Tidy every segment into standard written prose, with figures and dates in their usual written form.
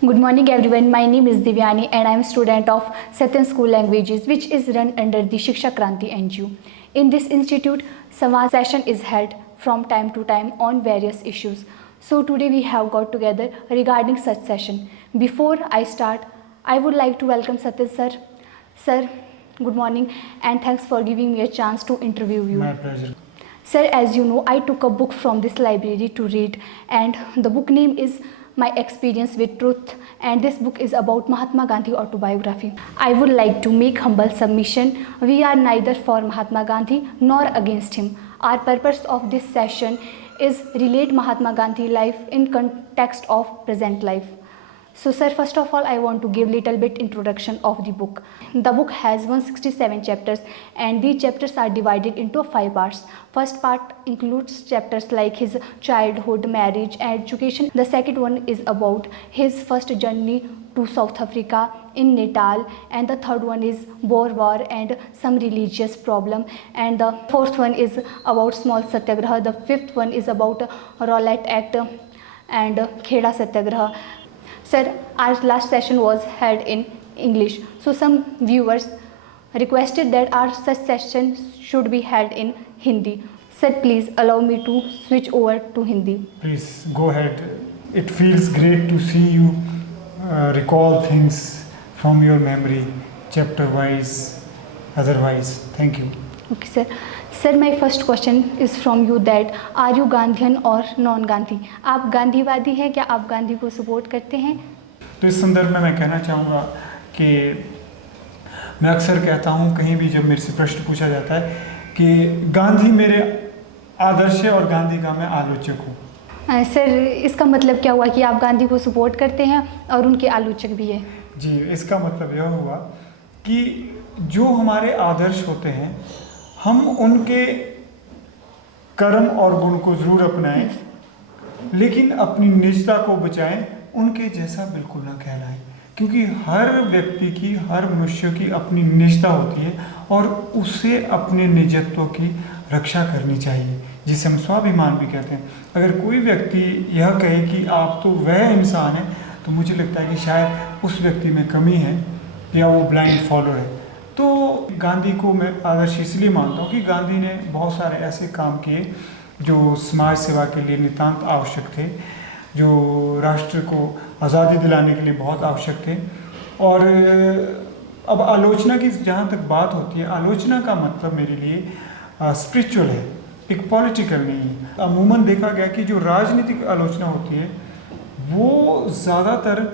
Good morning everyone. My name is Divyani and I am student of Satyam School Languages, which is run under the Shiksha Kranti NGO. In this institute, Samvad session is held from time to time on various issues. So today we have got together regarding such session. Before I start, I would like to welcome Satyam sir. Sir, good morning and thanks for giving me a chance to interview you. My pleasure. Sir, as you know, I took a book from this library to read, and the book name is My Experience with Truth, and this book is about Mahatma Gandhi autobiography. I would like to make humble submission. We are neither for Mahatma Gandhi nor against him. Our purpose of this session is relate Mahatma Gandhi life in context of present life. So sir, first of all, I want to give little bit introduction of the book. The book has 167 chapters and these chapters are divided into 5 parts. First part includes chapters like his childhood, marriage and education. The second one is about his first journey to South Africa in Natal, and the third one is Boer War and some religious problem, and the fourth one is about small satyagraha. The fifth one is about Rowlatt Act and Kheda Satyagraha. Sir, our last session was held in English, so some viewers requested that our such session should be held in Hindi. Sir, please allow me to switch over to Hindi. Please go ahead. It feels great to see you recall things from your memory, chapter wise, otherwise. Thank you. Okay, sir. Sir, my first question is from you that are you Gandhian or non Gandhi? आप गांधीवादी हैं क्या? आप गांधी को support करते हैं? तो इस संदर्भ में मैं कहना चाहूँगा कि मैं अक्सर कहता हूँ कहीं भी जब मेरे से प्रश्न पूछा जाता है कि गांधी मेरे आदर्श है और गांधी का मैं आलोचक हूँ। सर, इसका मतलब क्या हुआ कि आप गांधी को सपोर्ट करते हैं और उनके आलोचक भी है? जी, इसका मतलब यह हुआ कि जो हमारे आदर्श होते हैं हम उनके कर्म और गुण को जरूर अपनाएं, लेकिन अपनी निजता को बचाएं, उनके जैसा बिल्कुल ना कहलाएं, क्योंकि हर व्यक्ति की, हर मनुष्य की अपनी निजता होती है और उसे अपने निजत्व की रक्षा करनी चाहिए, जिसे हम स्वाभिमान भी कहते हैं। अगर कोई व्यक्ति यह कहे कि आप तो वह इंसान हैं, तो मुझे लगता है कि शायद उस व्यक्ति में कमी है या वो ब्लाइंड फॉलोअर है। तो गांधी को मैं आदर्श इसलिए मानता हूँ कि गांधी ने बहुत सारे ऐसे काम किए जो समाज सेवा के लिए नितांत आवश्यक थे, जो राष्ट्र को आज़ादी दिलाने के लिए बहुत आवश्यक थे। और अब आलोचना की जहाँ तक बात होती है, आलोचना का मतलब मेरे लिए स्पिरिचुअल है, एक पॉलिटिकल नहीं है। अमूमन देखा गया कि जो राजनीतिक आलोचना होती है वो ज़्यादातर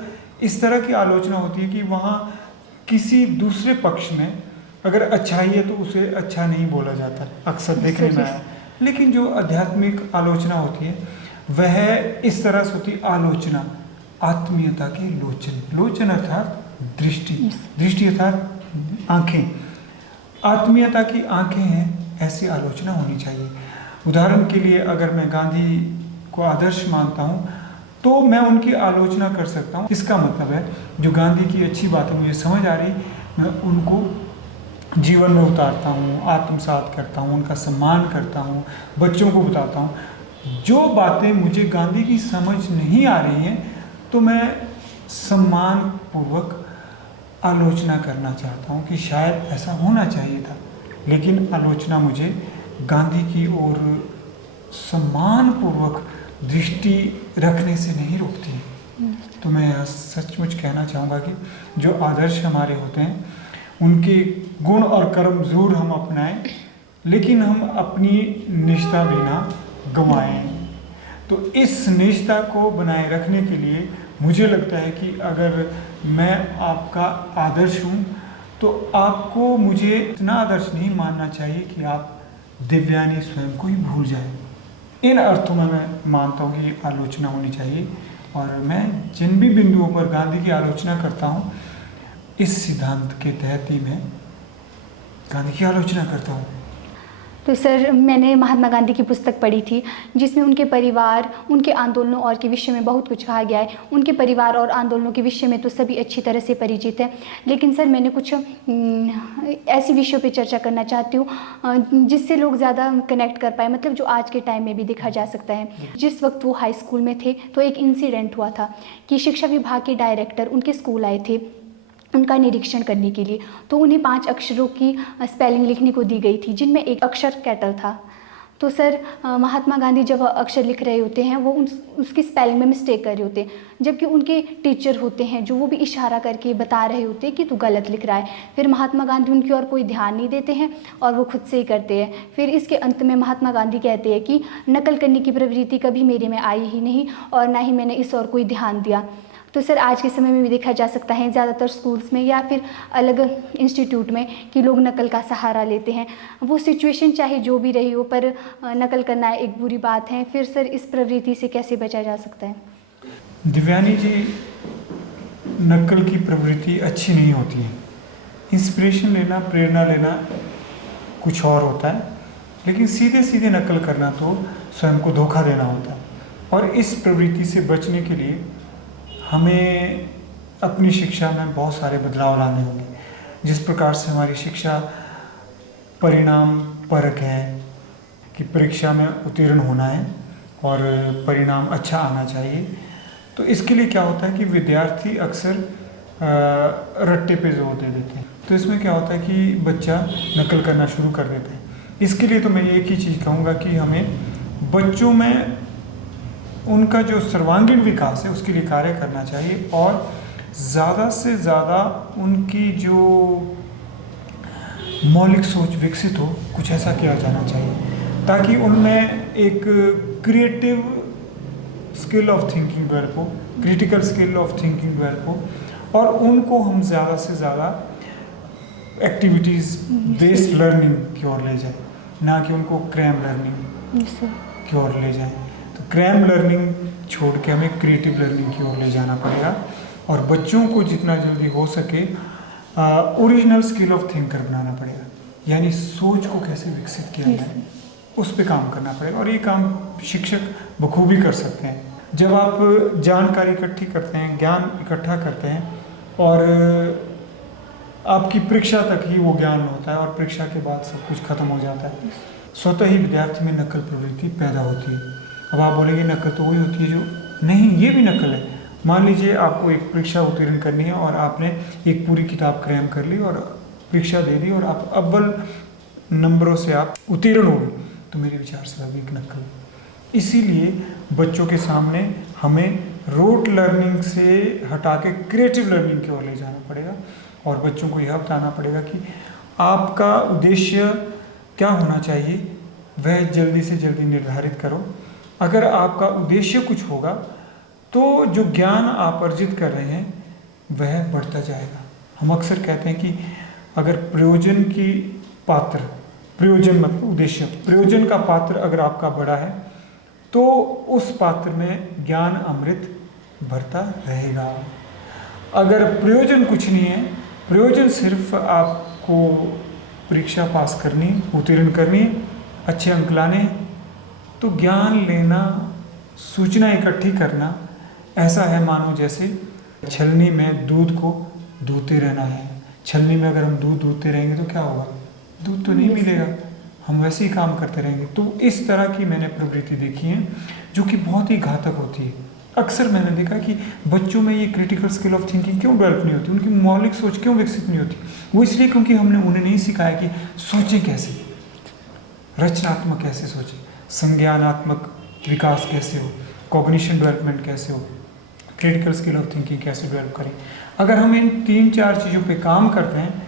इस तरह की आलोचना होती है कि वहाँ किसी दूसरे पक्ष में अगर अच्छाई है तो उसे अच्छा नहीं बोला जाता, अक्सर देखने में आया। लेकिन जो आध्यात्मिक आलोचना होती है वह इस तरह से होती है आलोचना आत्मीयता की लोचन। लोचन अर्थात दृष्टि, दृष्टि अर्थात आँखें, आत्मीयता की आँखें हैं, ऐसी आलोचना होनी चाहिए। उदाहरण के लिए अगर मैं गांधी को आदर्श मानता हूँ तो मैं उनकी आलोचना कर सकता हूँ। इसका मतलब है जो गांधी की अच्छी बातें मुझे समझ आ रही, मैं उनको जीवन में उतारता हूँ, आत्मसात करता हूँ, उनका सम्मान करता हूँ, बच्चों को बताता हूँ। जो बातें मुझे गांधी की समझ नहीं आ रही हैं तो मैं सम्मान पूर्वक आलोचना करना चाहता हूँ कि शायद ऐसा होना चाहिए था, लेकिन आलोचना मुझे गांधी की ओर सम्मान पूर्वक दृष्टि रखने से नहीं रोकती। तो मैं सचमुच कहना चाहूँगा कि जो आदर्श हमारे होते हैं उनके गुण और कर्म जरूर हम अपनाएं, लेकिन हम अपनी निष्ठा भी ना गंवाएं। तो इस निष्ठा को बनाए रखने के लिए मुझे लगता है कि अगर मैं आपका आदर्श हूँ तो आपको मुझे इतना आदर्श नहीं मानना चाहिए कि आप दिव्यानी स्वयं को ही भूल जाएं। इन अर्थों में मैं मानता हूँ कि आलोचना होनी चाहिए, और मैं जिन भी बिंदुओं पर गांधी की आलोचना करता हूँ इस सिद्धांत के तहत ही मैं गांधी की आलोचना करता हूँ। तो सर मैंने महात्मा गांधी की पुस्तक पढ़ी थी जिसमें उनके परिवार, उनके आंदोलनों और के विषय में बहुत कुछ कहा गया है। उनके परिवार और आंदोलनों के विषय में तो सभी अच्छी तरह से परिचित हैं, लेकिन सर मैंने कुछ ऐसी विषयों पे चर्चा करना चाहती हूँ जिससे लोग ज़्यादा कनेक्ट कर पाए, मतलब जो आज के टाइम में भी देखा जा सकता है। जिस वक्त वो हाई स्कूल में थे तो एक इंसिडेंट हुआ था कि शिक्षा विभाग के डायरेक्टर उनके स्कूल आए थे उनका निरीक्षण करने के लिए। तो उन्हें 5 अक्षरों की स्पेलिंग लिखने को दी गई थी जिनमें एक अक्षर कैटल था। तो सर महात्मा गांधी जब अक्षर लिख रहे होते हैं वो उसकी स्पेलिंग में मिस्टेक कर रहे होते हैं, जबकि उनके टीचर होते हैं जो वो भी इशारा करके बता रहे होते हैं कि तू गलत लिख रहा है। फिर महात्मा गांधी उनकी ओर कोई ध्यान नहीं देते हैं और वो खुद से ही करते हैं। फिर इसके अंत में महात्मा गांधी कहते हैं कि नकल करने की प्रवृत्ति कभी मेरे में आई ही नहीं और ना ही मैंने इस ओर कोई ध्यान दिया। तो सर आज के समय में भी देखा जा सकता है ज़्यादातर स्कूल्स में या फिर अलग इंस्टीट्यूट में कि लोग नकल का सहारा लेते हैं। वो सिचुएशन चाहे जो भी रही हो पर नकल करना एक बुरी बात है। फिर सर इस प्रवृत्ति से कैसे बचा जा सकता है? दिव्यानी जी, नकल की प्रवृत्ति अच्छी नहीं होती है। इंस्पिरेशन लेना, प्रेरणा लेना कुछ और होता है, लेकिन सीधे सीधे नकल करना तो स्वयं को धोखा देना होता है। और इस प्रवृत्ति से बचने के लिए हमें अपनी शिक्षा में बहुत सारे बदलाव लाने होंगे। जिस प्रकार से हमारी शिक्षा परिणाम परक है कि परीक्षा में उत्तीर्ण होना है और परिणाम अच्छा आना चाहिए, तो इसके लिए क्या होता है कि विद्यार्थी अक्सर रट्टे पे जोर दे देते हैं। तो इसमें क्या होता है कि बच्चा नकल करना शुरू कर देता है। इसके लिए तो मैं एक ही चीज़ कहूँगा कि हमें बच्चों में उनका जो सर्वांगीण विकास है उसके लिए कार्य करना चाहिए और ज़्यादा से ज़्यादा उनकी जो मौलिक सोच विकसित हो, कुछ ऐसा किया जाना चाहिए ताकि उनमें एक creative skill of thinking develop हो, critical skill of thinking develop हो और उनको हम ज़्यादा से ज़्यादा एक्टिविटीज़ बेस्ड लर्निंग की ओर ले जाए, ना कि उनको क्रैम लर्निंग की ओर ले जाएं। तो क्रैम लर्निंग छोड़ के हमें क्रिएटिव लर्निंग की ओर ले जाना पड़ेगा और बच्चों को जितना जल्दी हो सके ओरिजिनल स्किल ऑफ थिंकर बनाना पड़ेगा, यानी सोच को कैसे विकसित किया जाए उस पे काम करना पड़ेगा। और ये काम शिक्षक बखूबी कर सकते हैं। जब आप जानकारी इकट्ठी करते हैं, ज्ञान इकट्ठा करते हैं और आपकी परीक्षा तक ही वो ज्ञान होता है और परीक्षा के बाद सब कुछ खत्म हो जाता है, स्वतः ही विद्यार्थी में नकल प्रवृत्ति पैदा होती है। अब आप बोलेंगे नकल तो वही होती है जो, नहीं, ये भी नकल है। मान लीजिए आपको एक परीक्षा उत्तीर्ण करनी है और आपने एक पूरी किताब क्रैम कर ली और परीक्षा दे दी और आप अव्वल नंबरों से आप उत्तीर्ण हो गए, तो मेरे विचार से अब एक नकल है। इसीलिए बच्चों के सामने हमें रोट लर्निंग से हटा के क्रिएटिव लर्निंग की ओर ले जाना पड़ेगा और बच्चों को यह बताना पड़ेगा कि आपका उद्देश्य क्या होना चाहिए, वह जल्दी से जल्दी निर्धारित करो। अगर आपका उद्देश्य कुछ होगा तो जो ज्ञान आप अर्जित कर रहे हैं वह बढ़ता जाएगा। हम अक्सर कहते हैं कि अगर प्रयोजन की पात्र, प्रयोजन मतलब उद्देश्य, प्रयोजन का पात्र अगर आपका बड़ा है तो उस पात्र में ज्ञान अमृत भरता रहेगा। अगर प्रयोजन कुछ नहीं है, प्रयोजन सिर्फ आपको परीक्षा पास करनी, उत्तीर्ण करनी, अच्छे अंक लाने, तो ज्ञान लेना, सूचना इकट्ठी करना ऐसा है मानो जैसे छलनी में दूध को दूधते रहना है। छलनी में अगर हम दूध दूधते रहेंगे तो क्या होगा, दूध तो नहीं मिलेगा, हम वैसे ही काम करते रहेंगे। तो इस तरह की मैंने प्रवृत्ति देखी है जो कि बहुत ही घातक होती है। अक्सर मैंने देखा कि बच्चों में ये क्रिटिकल स्किल ऑफ थिंकिंग क्यों डेवलप नहीं होती, उनकी मौलिक सोच क्यों विकसित नहीं होती। वो इसलिए क्योंकि हमने उन्हें नहीं सिखाया कि सोचें कैसे, रचनात्मक कैसे सोचें, संज्ञानात्मक विकास कैसे हो, कॉग्निशन डेवलपमेंट कैसे हो, क्रिटिकल स्किल ऑफ थिंकिंग कैसे डेवलप करें। अगर हम इन 3-4 चीज़ों पे काम करते हैं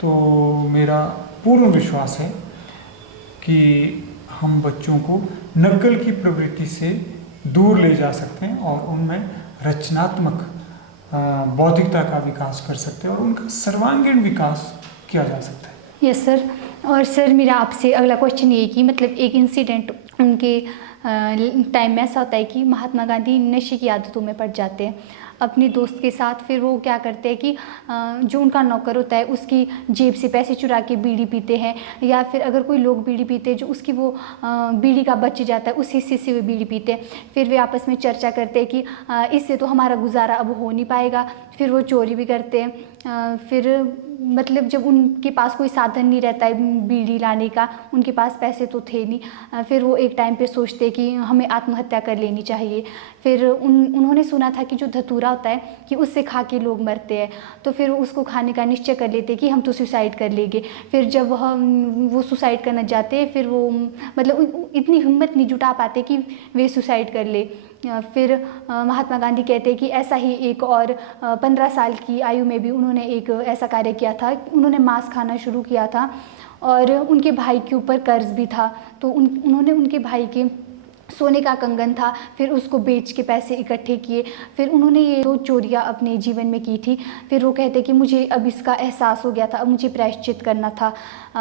तो मेरा पूर्ण विश्वास है कि हम बच्चों को नकल की प्रवृत्ति से दूर ले जा सकते हैं और उनमें रचनात्मक बौद्धिकता का विकास कर सकते हैं और उनका सर्वांगीण विकास किया जा सकता है। Yes sir. और सर मेरा आपसे अगला क्वेश्चन ये कि मतलब एक इंसिडेंट उनके टाइम में ऐसा होता है कि महात्मा गांधी नशे की आदतों में पड़ जाते हैं। अपनी दोस्त के साथ फिर वो क्या करते हैं कि जो उनका नौकर होता है उसकी जेब से पैसे चुरा के बीड़ी पीते हैं, या फिर अगर कोई लोग बीड़ी पीते हैं जो उसकी वो बीड़ी का बच जाता है उस हिस्से से वे बीड़ी पीते हैं। फिर वे आपस में चर्चा करते हैं कि इससे तो हमारा गुजारा अब हो नहीं पाएगा। फिर वो चोरी भी करते हैं। फिर मतलब जब उनके पास कोई साधन नहीं रहता है बीड़ी लाने का, उनके पास पैसे तो थे नहीं, फिर वो एक टाइम पे सोचते कि हमें आत्महत्या कर लेनी चाहिए। फिर उन्होंने सुना था कि जो धतूरा होता है कि उससे खा के लोग मरते हैं, तो फिर उसको खाने का निश्चय कर लेते कि हम तो सुसाइड कर लेंगे। फिर जब वो सुसाइड करना जाते हैं, फिर वो मतलब इतनी हिम्मत नहीं जुटा पाते कि वे सुसाइड कर ले। फिर महात्मा गांधी कहते हैं कि ऐसा ही एक और 15 साल की आयु में भी उन्होंने एक ऐसा कार्य किया था। उन्होंने मांस खाना शुरू किया था और उनके भाई के ऊपर कर्ज भी था, तो उन्होंने उनके भाई के सोने का कंगन था, फिर उसको बेच के पैसे इकट्ठे किए। फिर उन्होंने ये 2 चोरियाँ अपने जीवन में की थी। फिर वो कहते कि मुझे अब इसका एहसास हो गया था, अब मुझे प्रायश्चित करना था।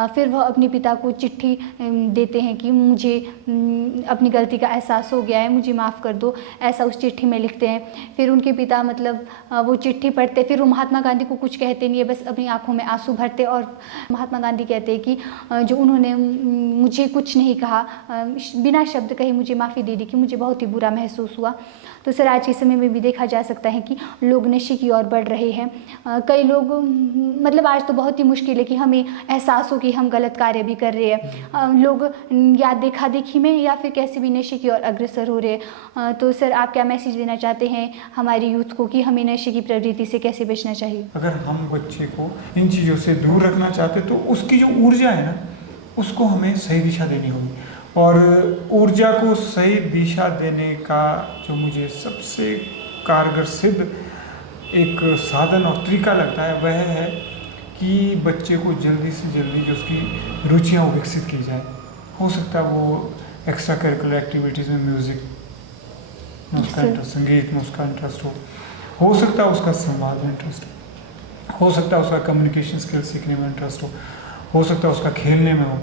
फिर वह अपने पिता को चिट्ठी देते हैं कि मुझे अपनी गलती का एहसास हो गया है, मुझे माफ़ कर दो, ऐसा उस चिट्ठी में लिखते हैं। फिर उनके पिता मतलब वो चिट्ठी पढ़ते, फिर वो महात्मा गांधी को कुछ कहते नहीं है, बस अपनी आंखों में आंसू भरते। और महात्मा गांधी कहते हैं कि जो उन्होंने मुझे कुछ नहीं कहा, बिना शब्द कहे मुझे माफ़ी दे दी कि मुझे बहुत ही बुरा महसूस हुआ। तो सर आज के समय में भी देखा जा सकता है कि लोग नशे की ओर बढ़ रहे हैं। कई लोग मतलब आज तो बहुत ही मुश्किल है कि हमें एहसास हो कि हम गलत कार्य भी कर रहे हैं। लोग या देखा देखी में या फिर कैसे भी नशे की ओर अग्रसर हो रहे हैं। तो सर आप क्या मैसेज देना चाहते हैं हमारी यूथ को कि हमें नशे की प्रवृत्ति से कैसे बचना चाहिए? अगर हम बच्चे को इन चीज़ों से दूर रखना चाहते तो उसकी जो ऊर्जा है ना, उसको हमें सही दिशा देनी होगी। और ऊर्जा को सही दिशा देने का जो मुझे सबसे कारगर सिद्ध एक साधन और तरीका लगता है वह है कि बच्चे को जल्दी से जल्दी जो उसकी रुचियाँ विकसित की जाए। हो सकता है वो एक्स्ट्रा करिकुलर एक्टिविटीज़ में म्यूज़िक में उसका इंटरेस्ट, संगीत में उसका इंटरेस्ट हो सकता है उसका संवाद में इंटरेस्ट हो सकता है उसका कम्युनिकेशन स्किल सीखने में इंटरेस्ट हो सकता है उसका खेलने में हो।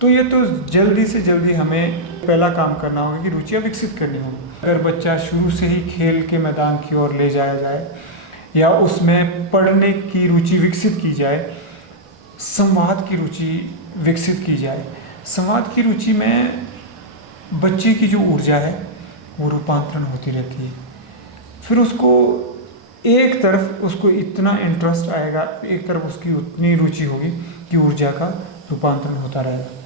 तो ये तो जल्दी से जल्दी हमें पहला काम करना होगा कि रुचियाँ विकसित करनी होगी। अगर बच्चा शुरू से ही खेल के मैदान की ओर ले जाया जाए या उसमें पढ़ने की रुचि विकसित की जाए, संवाद की रुचि विकसित की जाए, संवाद की रुचि में बच्चे की जो ऊर्जा है वो रूपांतरण होती रहती है। फिर उसको एक तरफ उसको इतना इंटरेस्ट आएगा, एक तरफ उसकी उतनी रुचि होगी कि ऊर्जा का रूपांतरण होता रहेगा।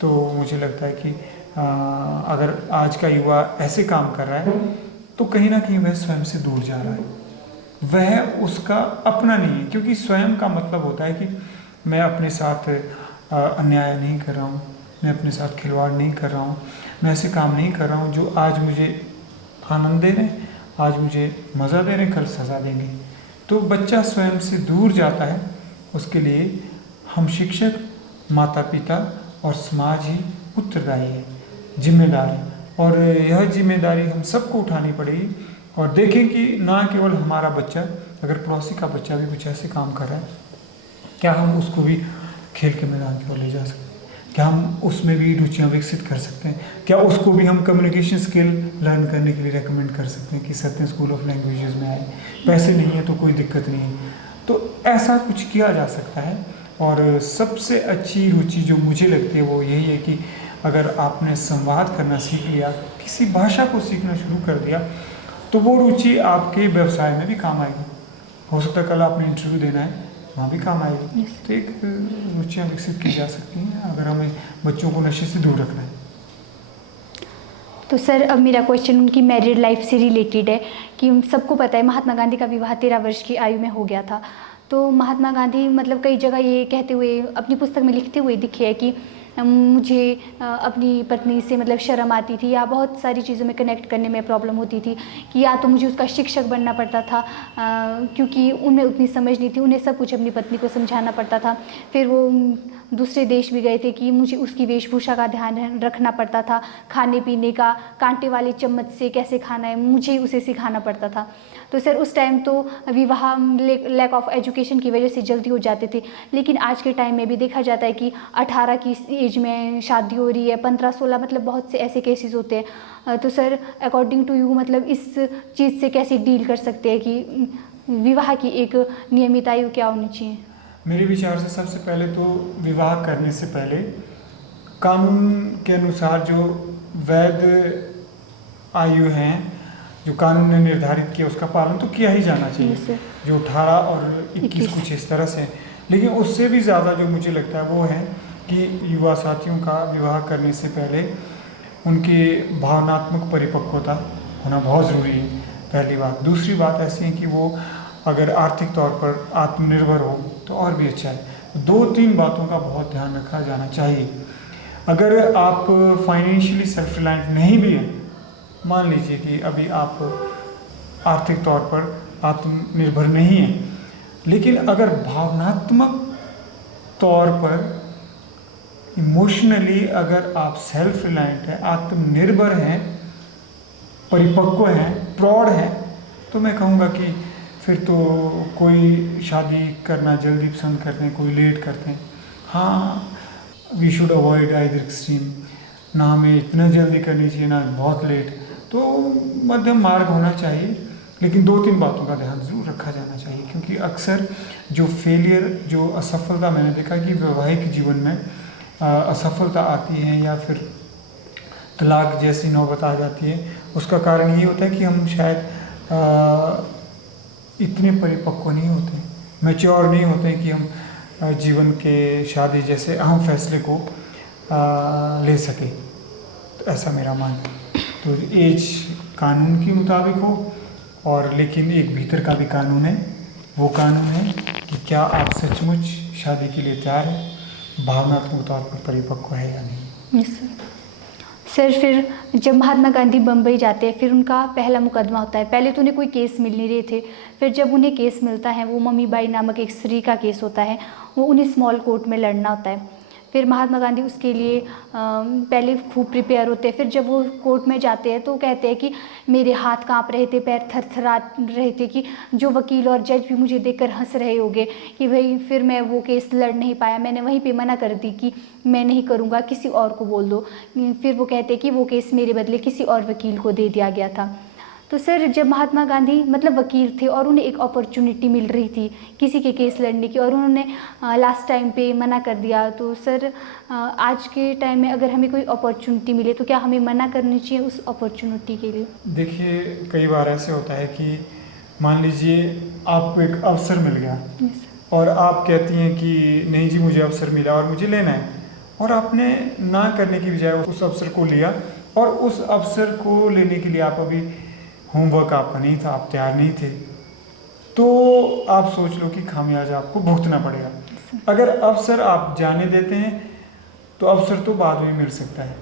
तो मुझे लगता है कि अगर आज का युवा ऐसे काम कर रहा है तो कहीं ना कहीं वह स्वयं से दूर जा रहा है, वह उसका अपना नहीं है। क्योंकि स्वयं का मतलब होता है कि मैं अपने साथ अन्याय नहीं कर रहा हूँ, मैं अपने साथ खिलवाड़ नहीं कर रहा हूँ, मैं ऐसे काम नहीं कर रहा हूँ जो आज मुझे आनंद दे रहे हैं, आज मुझे मज़ा दे रहे हैं, कल सज़ा देंगे। तो बच्चा स्वयं से दूर जाता है, उसके लिए हम शिक्षक, माता पिता और समाज ही उत्तरदायी है, जिम्मेदार है। और यह जिम्मेदारी हम सबको उठानी पड़ेगी और देखें कि ना केवल हमारा बच्चा, अगर पड़ोसी का बच्चा भी कुछ ऐसे काम कर रहा है, क्या हम उसको भी खेल के मैदान की ओर ले जा सकते हैं? क्या हम उसमें भी रुचियाँ विकसित कर सकते हैं? क्या उसको भी हम कम्युनिकेशन स्किल लर्न करने के लिए रेकमेंड कर सकते हैं कि सत्यम स्कूल ऑफ लैंग्वेजेस में आए? पैसे नहीं है तो कोई दिक्कत नहीं है। तो ऐसा कुछ किया जा सकता है। और सबसे अच्छी रुचि जो मुझे लगती है वो यही है कि अगर आपने संवाद करना सीख लिया, किसी भाषा को सीखना शुरू कर दिया, तो वो रुचि आपके व्यवसाय में भी काम आएगी। हो सकता है कल आपने इंटरव्यू देना है, वहाँ भी काम आएगी। तो एक रुचियाँ विकसित की जा सकती हैं अगर हमें बच्चों को नशे से दूर रखना है। तो सर अब मेरा क्वेश्चन उनकी मैरिड लाइफ से रिलेटेड है कि सबको पता है महात्मा गांधी का विवाह 13 वर्ष की आयु में हो गया था। तो महात्मा गांधी मतलब कई जगह ये कहते हुए अपनी पुस्तक में लिखते हुए दिखे है कि मुझे अपनी पत्नी से मतलब शर्म आती थी या बहुत सारी चीज़ों में कनेक्ट करने में प्रॉब्लम होती थी कि या तो मुझे उसका शिक्षक बनना पड़ता था क्योंकि उनमें उतनी समझ नहीं थी, उन्हें सब कुछ अपनी पत्नी को समझाना पड़ता था। फिर वो दूसरे देश भी गए थे कि मुझे उसकी वेशभूषा का ध्यान रखना पड़ता था, खाने पीने का, कांटे वाले चम्मच से कैसे खाना है मुझे उसे सिखाना पड़ता था। तो सर उस टाइम तो विवाह लैक ऑफ एजुकेशन की वजह से जल्दी हो जाते थे, लेकिन आज के टाइम में भी देखा जाता है कि 18 की एज में शादी हो रही है, 15-16, मतलब बहुत से ऐसे केसेस होते हैं। तो सर अकॉर्डिंग टू यू मतलब इस चीज़ से कैसे डील कर सकते हैं कि विवाह की एक नियमित आयु क्या होनी चाहिए? मेरे विचार से सबसे पहले तो विवाह करने से पहले कानून के अनुसार जो वैध आयु हैं, जो कानून ने निर्धारित किया, उसका पालन तो किया ही जाना चाहिए, Yes, sir. जो 18 और 21 कुछ इस तरह से। लेकिन उससे भी ज़्यादा जो मुझे लगता है वो है कि युवा साथियों का विवाह करने से पहले उनकी भावनात्मक परिपक्वता होना बहुत ज़रूरी है, पहली बात। दूसरी बात ऐसी है कि वो अगर आर्थिक तौर पर आत्मनिर्भर हो तो और भी अच्छा है। 2-3 बातों का बहुत ध्यान रखा जाना चाहिए। अगर आप फाइनेंशियली सेल्फ रिलायंट नहीं भी हैं, मान लीजिए कि अभी आप आर्थिक तौर पर आत्मनिर्भर नहीं हैं, लेकिन अगर भावनात्मक तौर पर इमोशनली अगर आप सेल्फ रिलायंट हैं, आत्मनिर्भर हैं, परिपक्व हैं, प्रौढ़ हैं, तो मैं कहूँगा कि फिर तो कोई शादी करना जल्दी पसंद करते हैं, कोई लेट करते हैं। हाँ, we should avoid either extreme, ना हमें इतना जल्दी करनी चाहिए ना बहुत लेट, तो मध्यम मार्ग होना चाहिए। लेकिन 2-3 बातों का ध्यान ज़रूर रखा जाना चाहिए, क्योंकि अक्सर जो फेलियर, जो असफलता मैंने देखा कि वैवाहिक जीवन में असफलता आती है या फिर तलाक जैसी नौबत आ जाती है, उसका कारण ये होता है कि हम शायद इतने परिपक्व नहीं होते, मैच्योर नहीं होते कि हम जीवन के शादी जैसे अहम फैसले को ले सकें। तो ऐसा मेरा मानना है। तो एज कानून के मुताबिक हो, और लेकिन एक भीतर का भी कानून है, वो कानून है कि क्या आप सचमुच शादी के लिए तैयार हैं, भावनात्मक तौर पर परिपक्व है या नहीं। Yes sir. फिर जब महात्मा गांधी बम्बई जाते हैं, फिर उनका पहला मुकदमा होता है। पहले तो उन्हें कोई केस मिल नहीं रहे थे, फिर जब उन्हें केस मिलता है, वो मम्मीबाई नामक एक स्त्री का केस होता है, वो उन्हें स्मॉल कोर्ट में लड़ना होता है। फिर महात्मा गांधी उसके लिए पहले खूब प्रिपेयर होते हैं। फिर जब वो कोर्ट में जाते हैं तो कहते हैं कि मेरे हाथ कांप रहे थे, पैर थरथरा रहे थे, कि जो वकील और जज भी मुझे देखकर हंस रहे होंगे कि भाई, फिर मैं वो केस लड़ नहीं पाया। मैंने वहीं पे मना कर दी कि मैं नहीं करूँगा, किसी और को बोल दो। फिर वो कहते हैं कि वो केस मेरे बदले किसी और वकील को दे दिया गया था। तो सर जब महात्मा गांधी मतलब वकील थे और उन्हें एक अपॉर्चुनिटी मिल रही थी किसी के केस लड़ने की, और उन्होंने लास्ट टाइम पे मना कर दिया, तो सर आज के टाइम में अगर हमें कोई अपॉर्चुनिटी मिले तो क्या हमें मना करनी चाहिए उस अपॉर्चुनिटी के लिए? देखिए, कई बार ऐसे होता है कि मान लीजिए आपको एक अवसर मिल गया और आप कहती हैं कि नहीं जी, मुझे अवसर मिला और मुझे लेना है, और आपने ना करने की बजाय उस अवसर को लिया, और उस अवसर को लेने के लिए आप अभी होमवर्क आपका नहीं था, आप तैयार नहीं थे, तो आप सोच लो कि खामियाजा आपको भुगतना पड़ेगा। अगर अवसर आप जाने देते हैं तो अवसर तो बाद में मिल सकता है,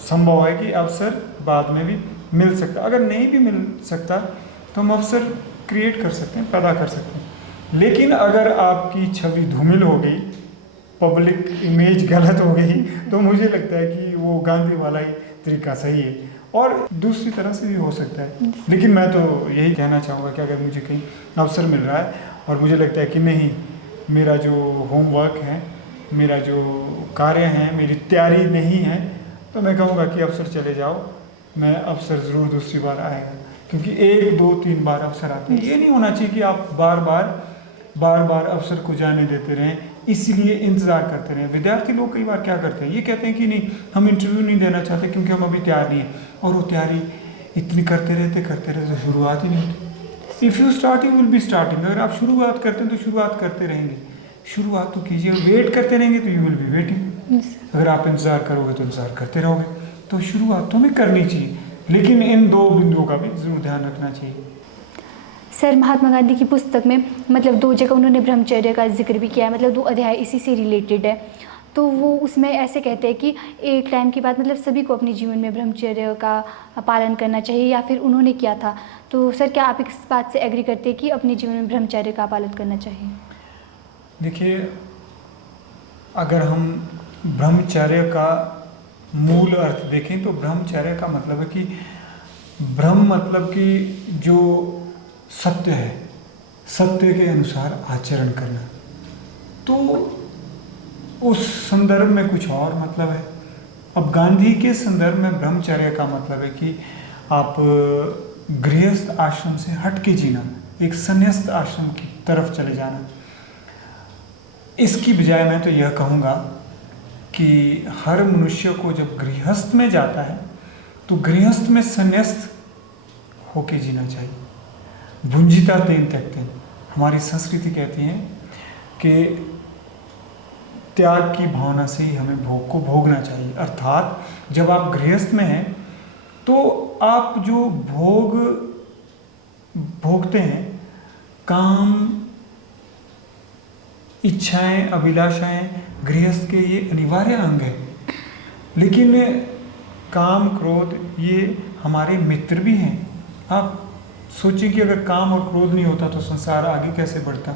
संभव है कि अवसर बाद में भी मिल सकता है। अगर नहीं भी मिल सकता तो हम अवसर क्रिएट कर सकते हैं, पैदा कर सकते हैं। लेकिन अगर आपकी छवि धूमिल हो गई, पब्लिक इमेज गलत हो गई, तो मुझे लगता है कि वो गांधी वाला ही तरीका सही है। और दूसरी तरह से भी हो सकता है, लेकिन मैं तो यही कहना चाहूँगा कि अगर मुझे कहीं अवसर मिल रहा है और मुझे लगता है कि नहीं, मेरा जो होमवर्क है, मेरा जो कार्य है, मेरी तैयारी नहीं है, तो मैं कहूँगा कि अवसर चले जाओ। मैं अवसर ज़रूर दूसरी बार आएगा, क्योंकि 1, 2, 3 बार अवसर आते हैं। ये नहीं होना चाहिए कि आप बार बार अवसर को जाने देते रहें, इसलिए इंतज़ार करते रहें। विद्यार्थी लोग कई बार क्या करते हैं, ये कहते हैं कि नहीं, हम इंटरव्यू नहीं देना चाहते क्योंकि हम अभी तैयार नहीं हैं, और वो तैयारी इतनी करते रहते तो शुरुआत ही नहीं होती। If you start you will be starting. अगर आप शुरुआत करते हैं तो शुरुआत करते रहेंगे, शुरुआत तो कीजिए। वेट करते रहेंगे तो यू विल बी वेटिंग। अगर आप इंतज़ार करोगे तो इंतज़ार करते रहोगे। तो शुरुआत तो हमें करनी चाहिए, लेकिन इन 2 बिंदुओं का भी ज़रूर ध्यान रखना चाहिए। सर महात्मा गांधी की पुस्तक में मतलब 2 जगह उन्होंने ब्रह्मचर्य का जिक्र भी किया है, मतलब 2 अध्याय इसी से रिलेटेड है। तो वो उसमें ऐसे कहते हैं कि एक टाइम के बाद मतलब सभी को अपने जीवन में ब्रह्मचर्य का पालन करना चाहिए, या फिर उन्होंने किया था। तो सर क्या आप इस बात से एग्री करते हैं कि अपने जीवन में ब्रह्मचर्य का पालन करना चाहिए? देखिए, अगर हम ब्रह्मचर्य का मूल अर्थ देखें तो ब्रह्मचर्य का मतलब है कि ब्रह्म मतलब कि जो सत्य है, सत्य के अनुसार आचरण करना। तो उस संदर्भ में कुछ और मतलब है। अब गांधी के संदर्भ में ब्रह्मचर्य का मतलब है कि आप गृहस्थ आश्रम से हट के जीना, एक संन्यास्त आश्रम की तरफ चले जाना। इसकी बजाय मैं तो यह कहूँगा कि हर मनुष्य को जब गृहस्थ में जाता है तो गृहस्थ में संन्यास्त होके जीना चाहिए। भुंजिता तेन त्यक्तेन, हमारी संस्कृति कहती है कि त्याग की भावना से ही हमें भोग को भोगना चाहिए। अर्थात जब आप गृहस्थ में हैं तो आप जो भोग भोगते हैं, काम, इच्छाएं, अभिलाषाएं, गृहस्थ के ये अनिवार्य अंग है। लेकिन काम, क्रोध ये हमारे मित्र भी हैं। आप सोचिए कि अगर काम और क्रोध नहीं होता तो संसार आगे कैसे बढ़ता।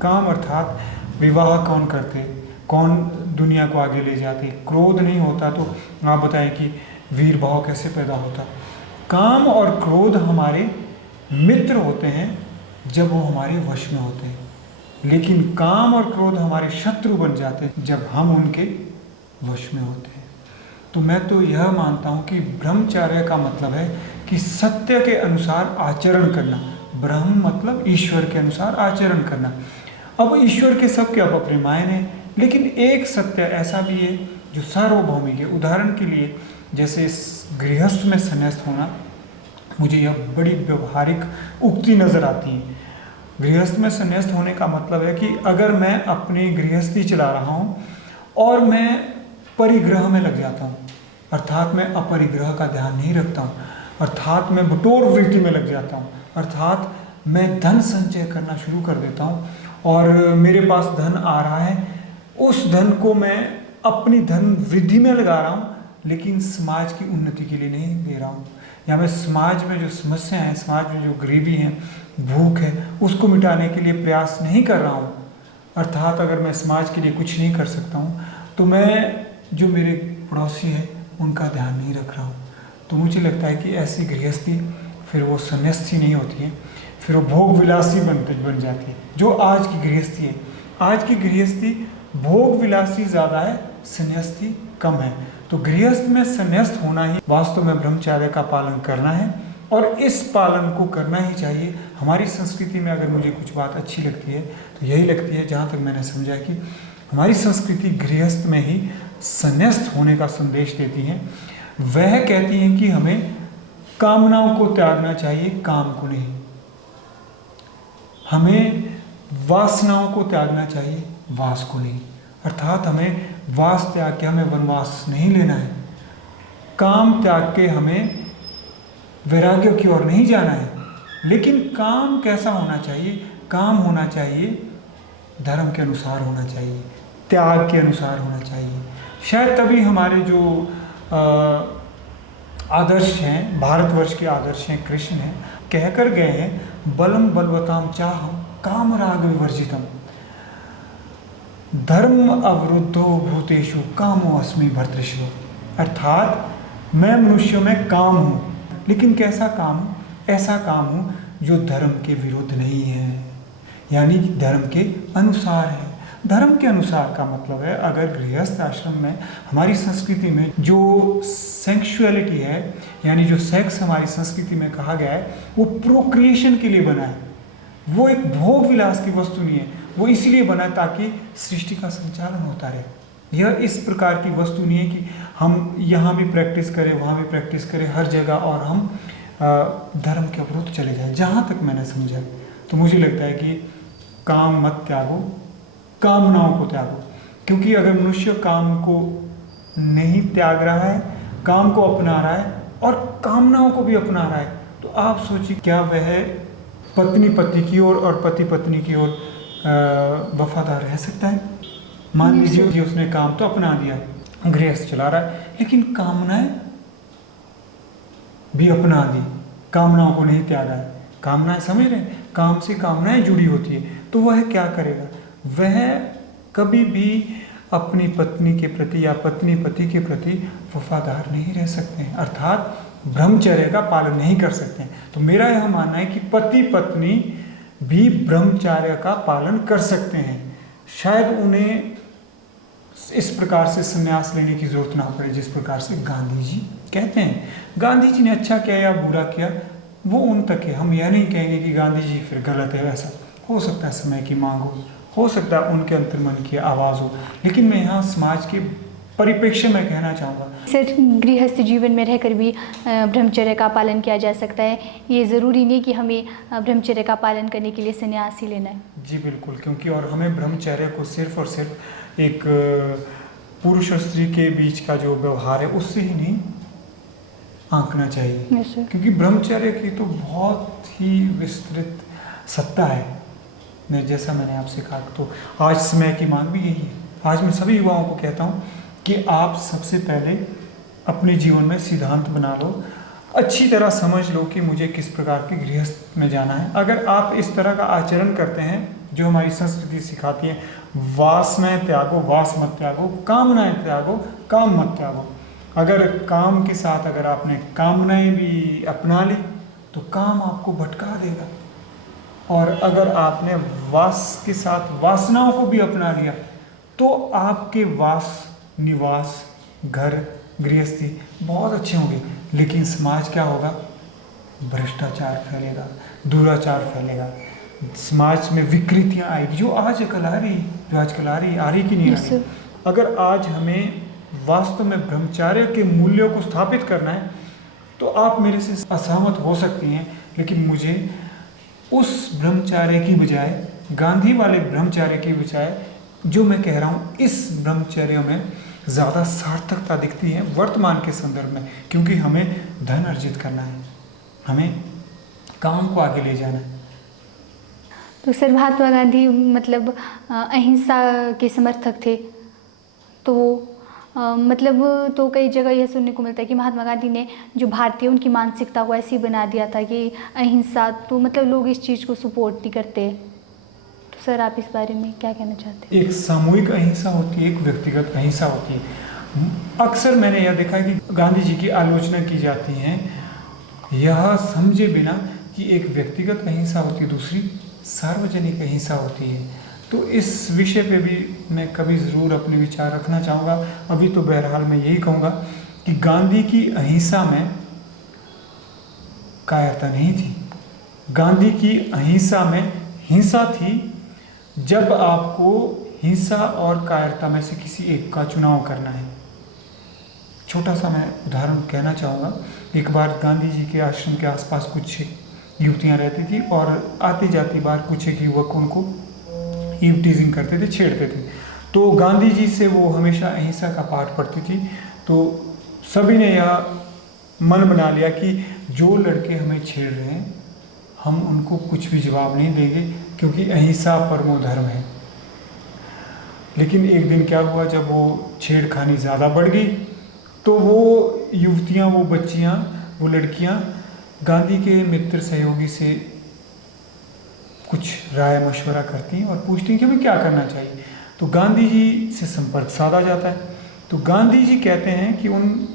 काम अर्थात विवाह कौन करते, कौन दुनिया को आगे ले जाते। क्रोध नहीं होता तो आप बताएं कि वीर भाव कैसे पैदा होता। काम और क्रोध हमारे मित्र होते हैं जब वो हमारे वश में होते हैं, लेकिन काम और क्रोध हमारे शत्रु बन जाते हैं जब हम उनके वश में होते हैं। तो मैं तो यह मानता हूँ कि ब्रह्मचर्य का मतलब है कि सत्य के अनुसार आचरण करना। ब्रह्म मतलब ईश्वर के अनुसार आचरण करना। अब ईश्वर के सबके अब अपने मायने हैं, लेकिन एक सत्य ऐसा भी है जो सार्वभौमिक है। उदाहरण के लिए जैसे गृहस्थ में संन्यास्त होना, मुझे यह बड़ी व्यवहारिक उक्ति नज़र आती है। गृहस्थ में संन्यास्त होने का मतलब है कि अगर मैं अपनी गृहस्थी चला रहा हूँ और मैं परिग्रह में लग जाता हूँ, अर्थात मैं अपरिग्रह का ध्यान नहीं रखता हूँ, अर्थात मैं बटोर वृत्ति में लग जाता हूँ, अर्थात मैं धन संचय करना शुरू कर देता हूँ और मेरे पास धन आ रहा है, उस धन को मैं अपनी धन वृद्धि में लगा रहा हूँ, लेकिन समाज की उन्नति के लिए नहीं दे रहा हूँ। या मैं समाज में जो समस्या है, समाज में जो गरीबी है, भूख है, उसको मिटाने के लिए प्रयास नहीं कर रहा हूँ। अर्थात अगर मैं समाज के लिए कुछ नहीं कर सकता हूँ तो मैं जो मेरे पड़ोसी हैं उनका ध्यान नहीं रख रहा हूँ। तो मुझे लगता है कि ऐसी गृहस्थी फिर वो संन्यास्ती नहीं होती है, फिर वो भोग विलासी बन जाती है, जो आज की गृहस्थी है। आज की गृहस्थी भोग विलासी ज़्यादा है, संन्यास्ती कम है। तो गृहस्थ में संन्यास्त होना ही वास्तव में ब्रह्मचर्य का पालन करना है, और इस पालन को करना ही चाहिए। हमारी संस्कृति में अगर मुझे कुछ बात अच्छी लगती है तो यही लगती है, जहाँ तक मैंने समझा, कि हमारी संस्कृति गृहस्थ में ही संन्यास्त होने का संदेश देती है। वह कहती है कि हमें कामनाओं को त्यागना चाहिए, काम को नहीं। हमें वासनाओं को त्यागना चाहिए, वास को नहीं। अर्थात हमें वास त्याग के हमें वनवास नहीं लेना है, काम त्याग के हमें वैराग्य की ओर नहीं जाना है। लेकिन काम कैसा होना चाहिए? काम होना चाहिए धर्म के अनुसार होना चाहिए, त्याग के अनुसार होना चाहिए। शायद तभी हमारे जो आदर्श हैं, भारतवर्ष के आदर्श हैं, कृष्ण हैं, कहकर गए हैं, बलम बलवताम चाहम काम राग विवर्जितम, धर्म अवरुद्धो भूतेषु कामो अस्मि भर्तृषु। अर्थात मैं मनुष्यों में काम हूँ, लेकिन कैसा काम? ऐसा काम हूँ जो धर्म के विरुद्ध नहीं है, यानी कि धर्म के अनुसार है। धर्म के अनुसार का मतलब है, अगर गृहस्थ आश्रम में हमारी संस्कृति में जो सेक्सुअलिटी है, यानी जो सेक्स हमारी संस्कृति में कहा गया है, वो प्रोक्रिएशन के लिए बना है, वो एक भोग विलास की वस्तु नहीं है। वो इसलिए बना है ताकि सृष्टि का संचालन होता रहे। यह इस प्रकार की वस्तु नहीं है कि हम यहाँ भी प्रैक्टिस करें, वहाँ भी प्रैक्टिस करें, हर जगह, और हम धर्म के विरुद्ध चले जाएं। जहाँ तक मैंने समझा, तो मुझे लगता है कि काम मत त्यागो, कामनाओं को त्यागो। क्योंकि अगर मनुष्य काम को नहीं त्याग रहा है, काम को अपना रहा है और कामनाओं को भी अपना रहा है, तो आप सोचिए क्या वह पत्नी पति की ओर और पति पत्नी की ओर वफादार रह सकता है? मान लीजिए कि उसने काम तो अपना दिया, गृहस्थ चला रहा है, लेकिन कामनाएं भी अपना दी, कामनाओं को नहीं त्यागा है। कामनाएं समझ रहे हैं, काम से कामनाएं जुड़ी होती है, तो वह क्या करेगा? वह कभी भी अपनी पत्नी के प्रति या पत्नी पति के प्रति वफादार नहीं रह सकते हैं। अर्थात ब्रह्मचर्य का पालन नहीं कर सकते हैं। तो मेरा यह मानना है कि पति पत्नी भी ब्रह्मचर्य का पालन कर सकते हैं। शायद उन्हें इस प्रकार से संन्यास लेने की जरूरत ना पड़े जिस प्रकार से गांधी जी कहते हैं। गांधी जी ने अच्छा किया या बुरा किया वो उन तक है। हम यह नहीं कहेंगे कि गांधी जी फिर गलत है। ऐसा हो सकता है समय की मांग हो सकता है उनके अंतर्मन की आवाज़ हो, लेकिन मैं यहाँ समाज के परिप्रेक्ष्य में कहना चाहूँगा। सर, गृहस्थ जीवन में रहकर भी ब्रह्मचर्य का पालन किया जा सकता है। ये ज़रूरी नहीं कि हमें ब्रह्मचर्य का पालन करने के लिए संन्यास ही लेना है। जी बिल्कुल, क्योंकि और हमें ब्रह्मचर्य को सिर्फ और सिर्फ एक पुरुष और स्त्री के बीच का जो व्यवहार है उससे ही नहीं आंकना चाहिए। Yes, sir. क्योंकि ब्रह्मचर्य की तो बहुत ही विस्तृत सत्ता है। जैसा मैंने आपसे कहा, तो आज समय की मांग भी यही है। आज मैं सभी युवाओं को कहता हूँ कि आप सबसे पहले अपने जीवन में सिद्धांत बना लो, अच्छी तरह समझ लो कि मुझे किस प्रकार के गृहस्थ में जाना है। अगर आप इस तरह का आचरण करते हैं जो हमारी संस्कृति सिखाती है, वासनाएं त्यागो वास मत त्यागो, कामनाएं त्यागो काम मत त्यागो। अगर काम के साथ अगर आपने कामनाएं भी अपना ली तो काम आपको भटका देगा, और अगर आपने वास के साथ वासनाओं को भी अपना लिया तो आपके वास निवास घर गृहस्थी बहुत अच्छे होंगे। लेकिन समाज क्या होगा? भ्रष्टाचार फैलेगा, दुराचार फैलेगा, समाज में विकृतियां आएगी जो आजकल आ रही कि नहीं आ रही। अगर आज हमें वास्तव में ब्रह्मचर्य के मूल्यों को स्थापित करना है तो आप मेरे से असहमत हो सकती हैं, लेकिन मुझे उस ब्रह्मचर्य की बजाय, गांधी वाले ब्रह्मचर्य की बजाय जो मैं कह रहा हूँ इस ब्रह्मचर्य में ज़्यादा सार्थकता दिखती है वर्तमान के संदर्भ में। क्योंकि हमें धन अर्जित करना है, हमें काम को आगे ले जाना है। तो सर, महात्मा गांधी मतलब अहिंसा के समर्थक थे। तो मतलब तो कई जगह यह सुनने को मिलता है कि महात्मा गांधी ने जो भारतीय उनकी मानसिकता को ऐसी बना दिया था कि अहिंसा, तो मतलब लोग इस चीज़ को सपोर्ट नहीं करते। तो सर, आप इस बारे में क्या कहना चाहते हैं? एक सामूहिक अहिंसा होती है, एक व्यक्तिगत अहिंसा होती है। अक्सर मैंने यह देखा है कि गांधी जी की आलोचना की जाती है यह समझे बिना कि एक व्यक्तिगत अहिंसा होती है, दूसरी सार्वजनिक अहिंसा होती है। तो इस विषय पे भी मैं कभी ज़रूर अपने विचार रखना चाहूँगा। अभी तो बहरहाल मैं यही कहूँगा कि गांधी की अहिंसा में कायरता नहीं थी। गांधी की अहिंसा में हिंसा थी। जब आपको हिंसा और कायरता में से किसी एक का चुनाव करना है, छोटा सा मैं उदाहरण कहना चाहूँगा। एक बार गांधी जी के आश्रम के आसपास कुछ युवतियाँ रहती थी और आती जाती बार कुछ एक युवक उनको ईव टीजिंग करते थे, छेड़ते थे। तो गांधी जी से वो हमेशा अहिंसा का पाठ पढ़ती थी। तो सभी ने यह मन बना लिया कि जो लड़के हमें छेड़ रहे हैं हम उनको कुछ भी जवाब नहीं देंगे, क्योंकि अहिंसा परमो धर्म है। लेकिन एक दिन क्या हुआ, जब वो छेड़खानी ज़्यादा बढ़ गई तो वो युवतियाँ, वो बच्चियाँ, वो लड़कियाँ गांधी के मित्र सहयोगी से कुछ राय मशवरा करती हैं और पूछती हैं कि हमें क्या करना चाहिए। तो गांधी जी से संपर्क साधा जाता है। तो गांधी जी कहते हैं कि उन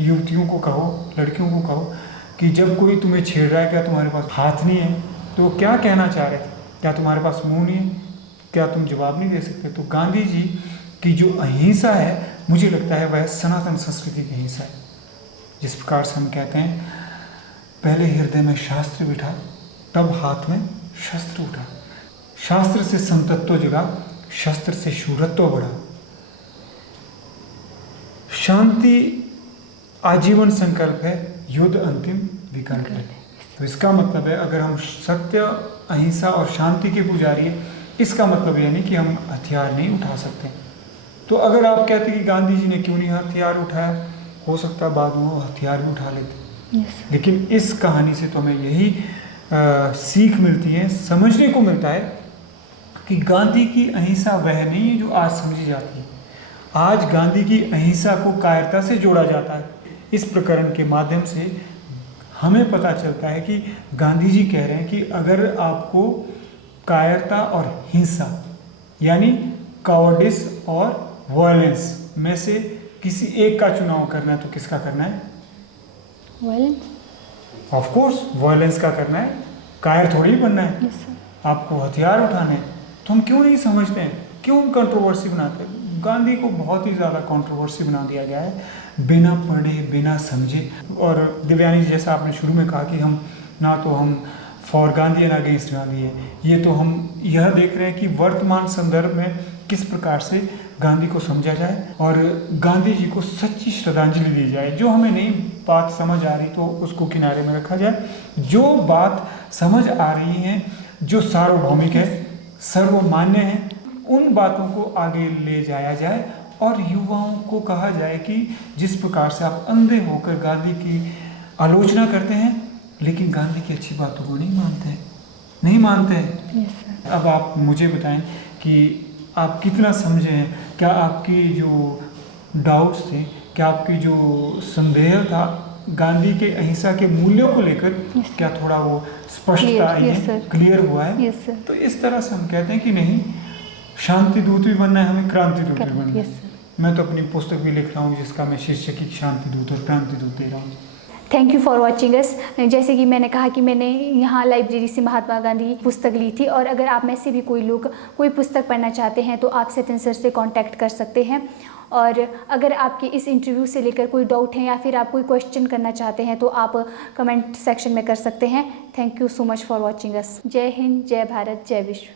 युवतियों को कहो, लड़कियों को कहो कि जब कोई तुम्हें छेड़ रहा है, क्या तुम्हारे पास हाथ नहीं है? तो क्या कहना चाह रहे थे? क्या तुम्हारे पास मुंह नहीं है? क्या तुम जवाब नहीं दे सकते? तो गांधी जी की जो अहिंसा है, मुझे लगता है वह सनातन संस्कृति की अहिंसा है। जिस प्रकार से हम कहते हैं, पहले हृदय में शास्त्र बिठा, तब हाथ में शस्त्र उठा। शास्त्र से संतत्व जगा, शस्त्र से शूरत्व बढ़ा। शांति आजीवन संकल्प है, युद्ध अंतिम विकल्प है। तो इसका मतलब है, अगर हम सत्य, अहिंसा और शांति के पुजारी हैं, इसका मतलब यह नहीं कि हम हथियार नहीं उठा सकते। तो अगर आप कहते कि गांधी जी ने क्यों नहीं हथियार उठाया, हो सकता है बाद में वो हथियार भी उठा लेते। लेकिन इस कहानी से तो हमें यही सीख मिलती है, समझने को मिलता है कि गांधी की अहिंसा वह नहीं है जो आज समझी जाती है। आज गांधी की अहिंसा को कायरता से जोड़ा जाता है। इस प्रकरण के माध्यम से हमें पता चलता है कि गांधी जी कह रहे हैं कि अगर आपको कायरता और हिंसा यानी कावर्डिस और वायलेंस में से किसी एक का चुनाव करना है तो किसका करना है? वायलेंस। ऑफ कोर्स वायलेंस का करना है, कायर थोड़ी ही बनना है, यस सर। आपको हथियार उठाने हैं। तो हम क्यों नहीं समझते हैं, क्यों कंट्रोवर्सी बनाते हैं? गांधी को बहुत ही ज़्यादा कंट्रोवर्सी बना दिया गया है, बिना पढ़े बिना समझे। और दिव्यानी जी, जैसा आपने शुरू में कहा कि हम for Gandhi and against Gandhi है, ये तो हम यह देख रहे हैं कि वर्तमान संदर्भ में किस प्रकार से गांधी को समझा जाए और गांधी जी को सच्ची श्रद्धांजलि दी जाए। जो हमें नहीं बात समझ आ रही तो उसको किनारे में रखा जाए, जो बात समझ आ रही है, जो सार्वभौमिक है, सर्वमान्य है, उन बातों को आगे ले जाया जाए और युवाओं को कहा जाए कि जिस प्रकार से आप अंधे होकर गांधी की आलोचना करते हैं लेकिन गांधी की अच्छी बातों को नहीं मानते हैं। Yes sir. अब आप मुझे बताएं कि आप कितना समझे हैं, क्या आपकी जो डाउट्स थे, क्या आपकी जो संदेह था गांधी के अहिंसा के मूल्यों को लेकर, Yes, क्या थोड़ा वो स्पष्टता आई Yes, है, sir. क्लियर हुआ है? Yes, sir. तो इस तरह से हम कहते हैं कि नहीं, शांति दूत भी बनना है, हमें क्रांति दूत भी बनना Yes, है। sir. मैं तो अपनी पुस्तक भी लिख रहा हूँ जिसका मैं शीर्षक ही शांति दूत और क्रांति दूत दे रहा हूँ। Thank you for watching us. जैसे कि मैंने कहा कि मैंने यहाँ लाइब्रेरी से महात्मा गांधी पुस्तक ली थी, और अगर आप में से भी कोई लोग कोई पुस्तक पढ़ना चाहते हैं तो आप सत्यन सर से कांटेक्ट कर सकते हैं। और अगर आपके इस इंटरव्यू से लेकर कोई डाउट है या फिर आप कोई क्वेश्चन करना चाहते हैं तो आप कमेंट सेक्शन में कर सकते हैं। Thank you so much for watching us. जय हिंद, जय भारत, जय विश्व।